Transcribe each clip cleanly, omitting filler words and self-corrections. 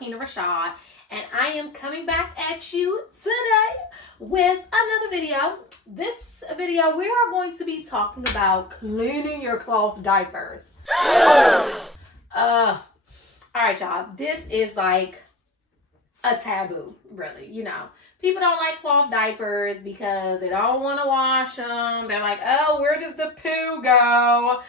Quena ReChaud, and I am coming back at you today with another video. This video, we are going to be talking about cleaning your cloth diapers. All right, y'all. This is like a taboo, really. You know, people don't like cloth diapers because they don't want to wash them. They're like, oh, where does the poo go?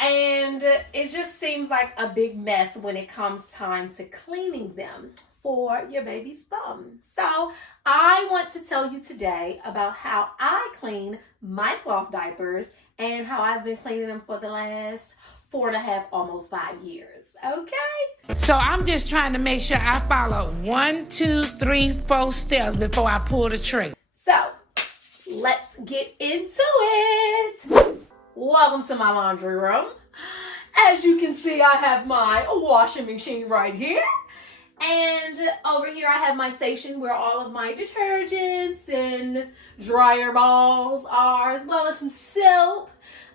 And it just seems like a big mess when it comes time to cleaning them for your baby's bum. So I want to tell you today about how I clean my cloth diapers and how I've been cleaning them for the last 4.5, almost 5 years. Okay? So I'm just trying to make sure I follow 1, 2, 3, 4 steps before I pull the trigger. So let's get into it. Welcome to my laundry room. As you can see, I have my washing machine right here. And over here I have my station where all of my detergents and dryer balls are, as well as some soap.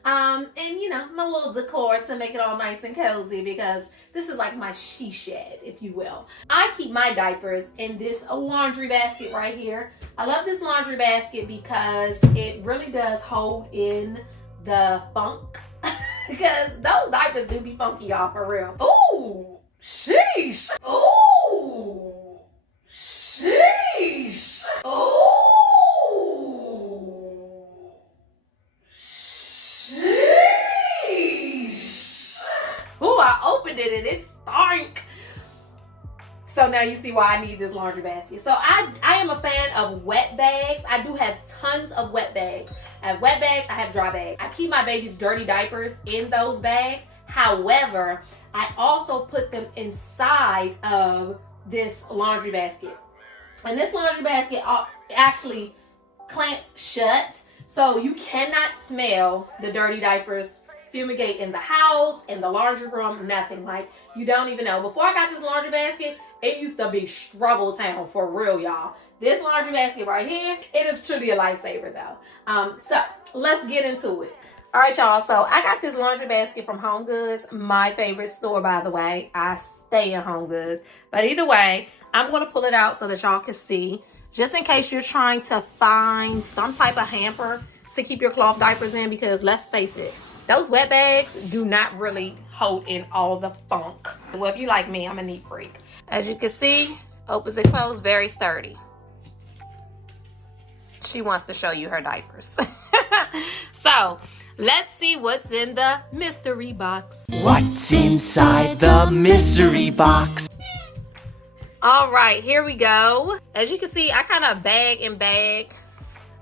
And you know, my little decor to make it all nice and cozy, because this is like my she shed, if you will. I keep my diapers in this laundry basket right here. I love this laundry basket because it really does hold in the funk. Because those diapers do be funky, y'all, for real. Ooh, sheesh. Ooh, sheesh. Ooh, sheesh. Ooh, I opened it and it stank. So now you see why I need this laundry basket. So I am a fan of wet bags. I do have tons of wet bags. I have wet bags, I have dry bags. I keep my baby's dirty diapers in those bags. However, I also put them inside of this laundry basket. And this laundry basket actually clamps shut, so you cannot smell the dirty diapers fumigate in the house, in the laundry room, nothing. Like, you don't even know. Before I got this laundry basket, it used to be struggle town for real, y'all. This laundry basket right here, it is truly a lifesaver though. So let's get into it. All right, y'all. So I got this laundry basket from Home Goods, my favorite store, by the way. I stay in Home Goods. But either way, I'm going to pull it out so that y'all can see, just in case you're trying to find some type of hamper to keep your cloth diapers in, because let's face it, those wet bags do not really hold in all the funk. Well, if you like me, I'm a neat freak. As you can see, opens and closes, very sturdy. She wants to show you her diapers. So let's see what's in the mystery box. What's inside the mystery box? All right, here we go. As you can see, I kind of bag and bag.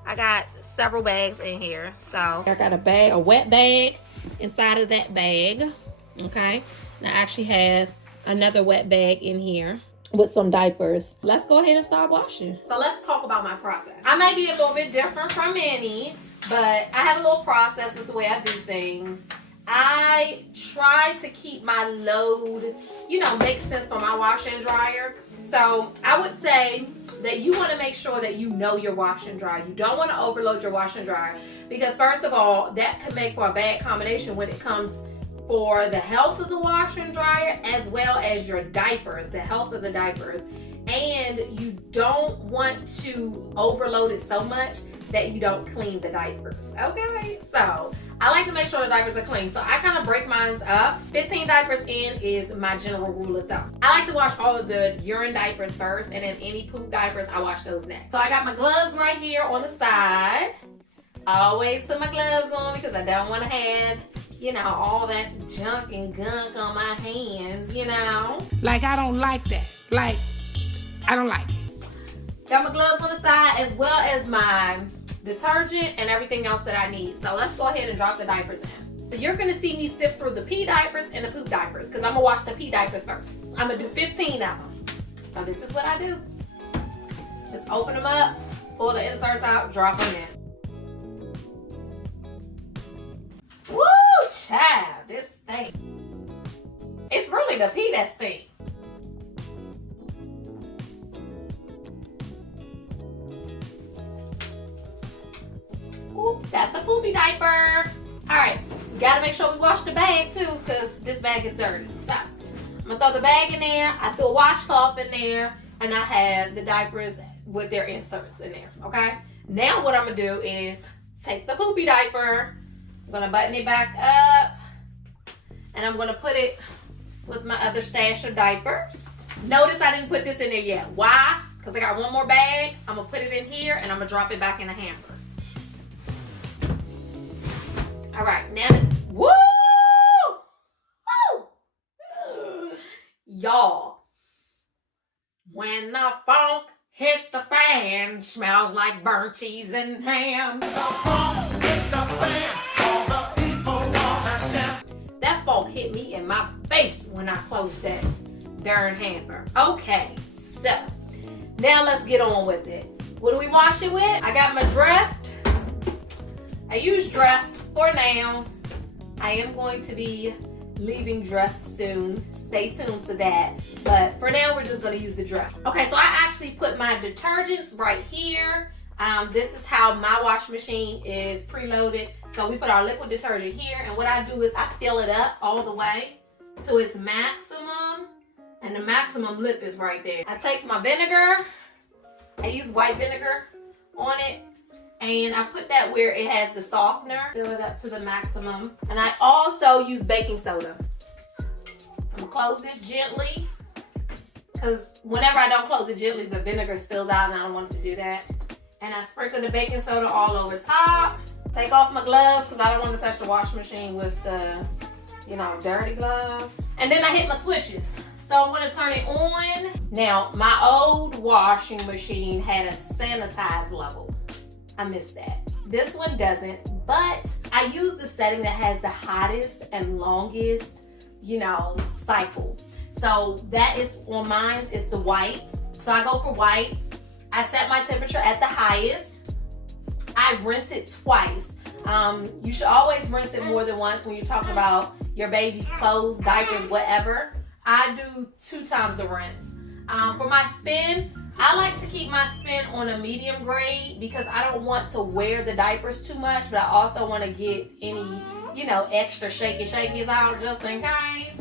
I got several bags in here. So I got a wet bag inside of that bag. Okay, and I actually have another wet bag in here with some diapers. Let's go ahead and start washing. So let's talk about my process. I may be a little bit different from many, but I have a little process with the way I do things. I try to keep my load, you know, make sense for my washer and dryer. So I would say that you want to make sure that you know your washer and dryer. You don't want to overload your washer and dryer, because first of all, that can make for a bad combination when it comes for the health of the washer and dryer, as well as your diapers, the health of the diapers. And you don't want to overload it so much that you don't clean the diapers. Okay, so I like to make sure the diapers are clean. So I kind of break mine up. 15 diapers in is my general rule of thumb. I like to wash all of the urine diapers first, and then any poop diapers, I wash those next. So I got my gloves right here on the side. I always put my gloves on because I don't want to have, you know, all that junk and gunk on my hands, you know. Like, I don't like that. Like, I don't like it. Got my gloves on the side, as well as my detergent and everything else that I need. So let's go ahead and drop the diapers in. So you're gonna see me sift through the pee diapers and the poop diapers, because I'm gonna wash the pee diapers first. I'm gonna do 15 of them. So this is what I do. Just open them up, pull the inserts out, drop them in. Woo, child, this thing. It's really the pee that stinks. That's a poopy diaper. All right, gotta make sure we wash the bag too, because this bag is dirty. So I'm gonna throw the bag in there. I threw a washcloth in there, and I have the diapers with their inserts in there, okay? Now what I'm gonna do is take the poopy diaper, I'm gonna button it back up, and I'm gonna put it with my other stash of diapers. Notice I didn't put this in there yet. Why? Because I got one more bag. I'm gonna put it in here, and I'm gonna drop it back in the hamper. All right, now, woo! Woo! Y'all, when the funk hits the fan, smells like burnt cheese and ham. That funk hit me in my face when I closed that darn hamper. Okay, so now let's get on with it. What do we wash it with? I got my Dreft. I use Dreft for now. I am going to be leaving Dreft soon. Stay tuned to that. But for now, we're just going to use the Dreft. Okay, so I actually put my detergents right here. This is how my washing machine is preloaded. So we put our liquid detergent here, and what I do is I fill it up all the way to its maximum, and the maximum lip is right there. I take my vinegar, I use white vinegar on it, and I put that where it has the softener. Fill it up to the maximum, and I also use baking soda. I'm gonna close this gently, because whenever I don't close it gently, the vinegar spills out, and I don't want it to do that. And I sprinkle the baking soda all over top. Take off my gloves because I don't want to touch the washing machine with the, dirty gloves. And then I hit my switches. So I'm going to turn it on. Now, my old washing machine had a sanitized level. I missed that. This one doesn't, but I use the setting that has the hottest and longest, cycle. So that is on mine, it's the whites. So I go for whites. I set my temperature at the highest. I rinse it twice. You should always rinse it more than once when you're talking about your baby's clothes, diapers, whatever. I do 2 times the rinse. For my spin, I like to keep my spin on a medium grade because I don't want to wear the diapers too much, but I also want to get any, extra shakies out just in case.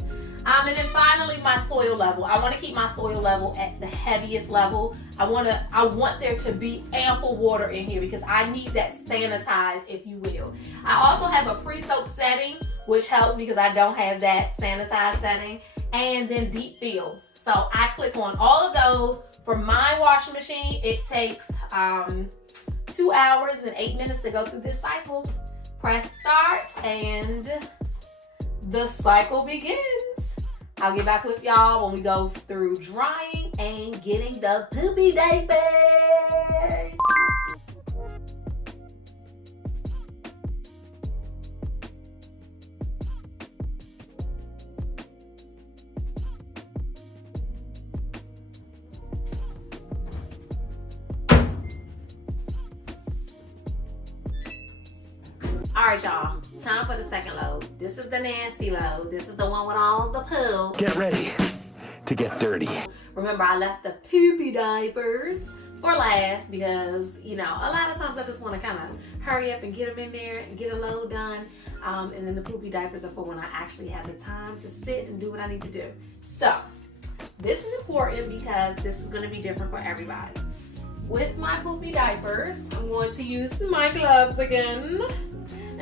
And then finally, my soil level. I want to keep my soil level at the heaviest level. I want there to be ample water in here because I need that sanitized, if you will. I also have a pre-soak setting, which helps because I don't have that sanitized setting. And then deep fill. So I click on all of those. For my washing machine, it takes 2 hours and 8 minutes to go through this cycle. Press start and the cycle begins. I'll get back with y'all when we go through drying and getting the poopy diapers. All right, y'all, time for the second load. This is the nasty load. This is the one with all the poo. Get ready to get dirty. Remember, I left the poopy diapers for last because, a lot of times I just want to kind of hurry up and get them in there and get a load done. And then the poopy diapers are for when I actually have the time to sit and do what I need to do. So, this is important because this is going to be different for everybody. With my poopy diapers, I'm going to use my gloves again,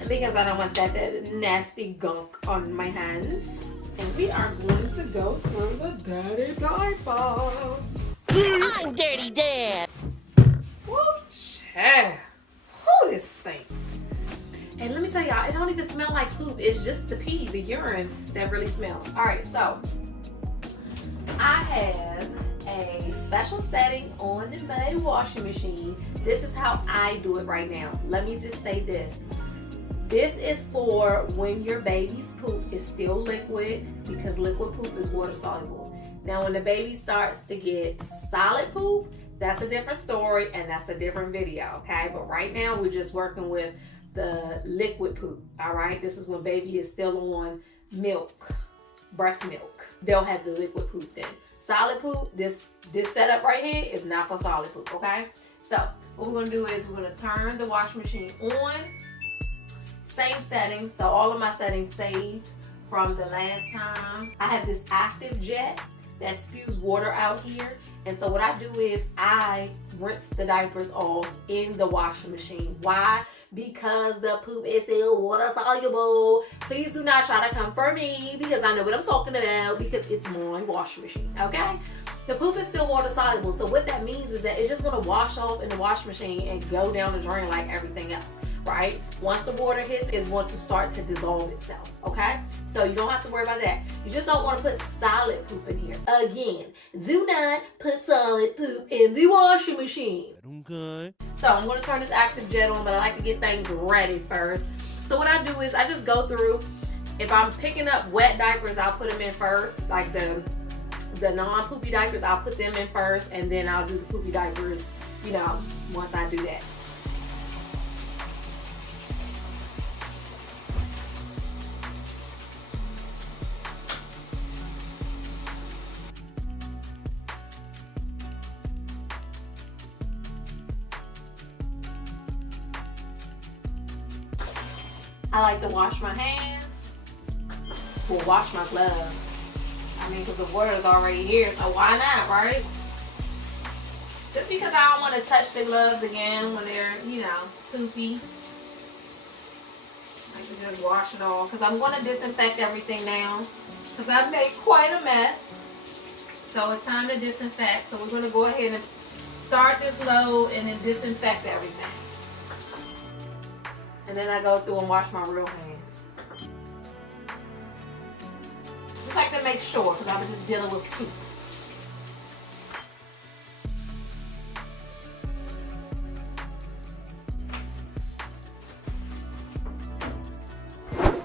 because I don't want that nasty gunk on my hands. And we are going to go through the dirty diapers. I'm Dirty Dad. Woo, child. Who this thing? And let me tell y'all, it don't even smell like poop. It's just the pee, the urine that really smells. All right, so I have a special setting on my washing machine. This is how I do it right now. Let me just say this. This is for when your baby's poop is still liquid, because liquid poop is water soluble. Now, when the baby starts to get solid poop, that's a different story and that's a different video, okay? But right now, we're just working with the liquid poop, all right? This is when baby is still on milk, breast milk. They'll have the liquid poop then. Solid poop, this setup right here is not for solid poop, okay? So, what we're gonna do is we're gonna turn the washing machine on. Same settings, so all of my settings saved from the last time. I have this active jet that spews water out here. And so what I do is I rinse the diapers off in the washing machine. Why? Because the poop is still water soluble. Please do not try to come for me because I know what I'm talking about because it's my washing machine, okay? The poop is still water soluble. So what that means is that it's just gonna wash off in the washing machine and go down the drain like everything else, right? Once the water hits, it's going to start to dissolve itself, okay? So you don't have to worry about that. You just don't want to put solid poop in here. Again, do not put solid poop in the washing machine. Okay. So I'm going to turn this active jet on, but I like to get things ready first. So what I do is I just go through. If I'm picking up wet diapers, I'll put them in first. Like the non-poopy diapers, I'll put them in first, and then I'll do the poopy diapers, you know, once I do that. I like to wash my hands or wash my gloves. I mean, because the water is already here, so why not, right? Just because I don't want to touch the gloves again when they're, you know, poopy. I can just wash it all because I'm going to disinfect everything now because I've made quite a mess. So it's time to disinfect. So we're going to go ahead and start this load and then disinfect everything. And then I go through and wash my real hands. Just like to make sure, because I was just dealing with poop.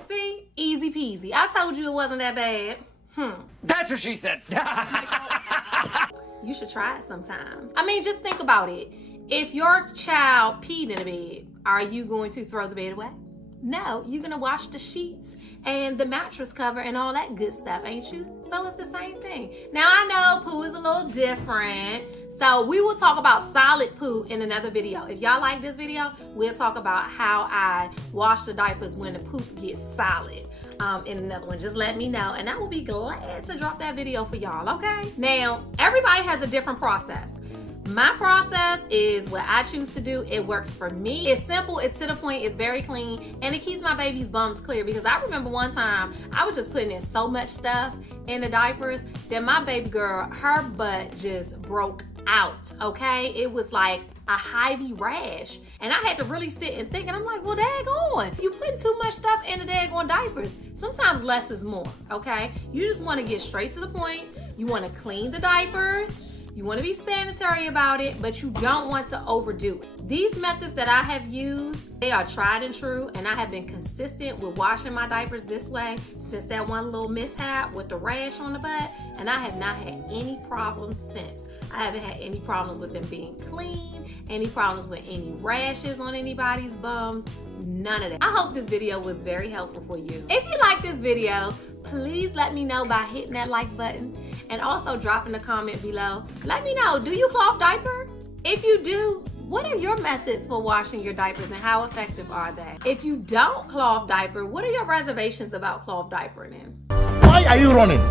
See? Easy peasy. I told you it wasn't that bad. That's what she said. You should try it sometime. I mean, just think about it. If your child peed in a bed, are you going to throw the bed away? No, you're gonna wash the sheets and the mattress cover and all that good stuff, ain't you? So it's the same thing. Now I know poo is a little different, so we will talk about solid poo in another video. If y'all like this video, we'll talk about how I wash the diapers when the poop gets solid in another one. Just let me know and I will be glad to drop that video for y'all, okay? Now, everybody has a different process. My process is what I choose to do. It works for me. It's simple, it's to the point, it's very clean, and it keeps my baby's bums clear because I remember one time I was just putting in so much stuff in the diapers that my baby girl, her butt just broke out, okay? It was like a Hy-Vee rash. And I had to really sit and think, and I'm like, well, daggone, you putting too much stuff in the daggone diapers. Sometimes less is more, okay? You just wanna get straight to the point. You wanna clean the diapers. You want to be sanitary about it, but you don't want to overdo it. These methods that I have used, they are tried and true, and I have been consistent with washing my diapers this way since that one little mishap with the rash on the butt, and I have not had any problems since. I haven't had any problems with them being clean, any problems with any rashes on anybody's bums, none of that. I hope this video was very helpful for you. If you like this video, please let me know by hitting that like button and also dropping a comment below. Let me know, do you cloth diaper? If you do, what are your methods for washing your diapers and how effective are they? If you don't cloth diaper, what are your reservations about cloth diapering in? Why are you running?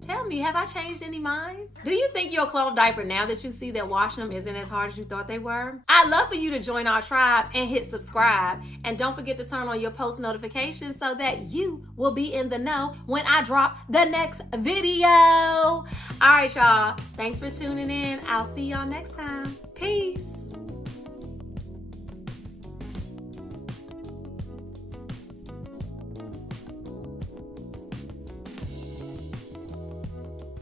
Tell me, have I changed any minds? Do you think you'll cloth diaper now that you see that washing them isn't as hard as you thought they were? I'd love for you to join our tribe and hit subscribe. And don't forget to turn on your post notifications so that you will be in the know when I drop the next video. All right, y'all. Thanks for tuning in. I'll see y'all next time. Peace.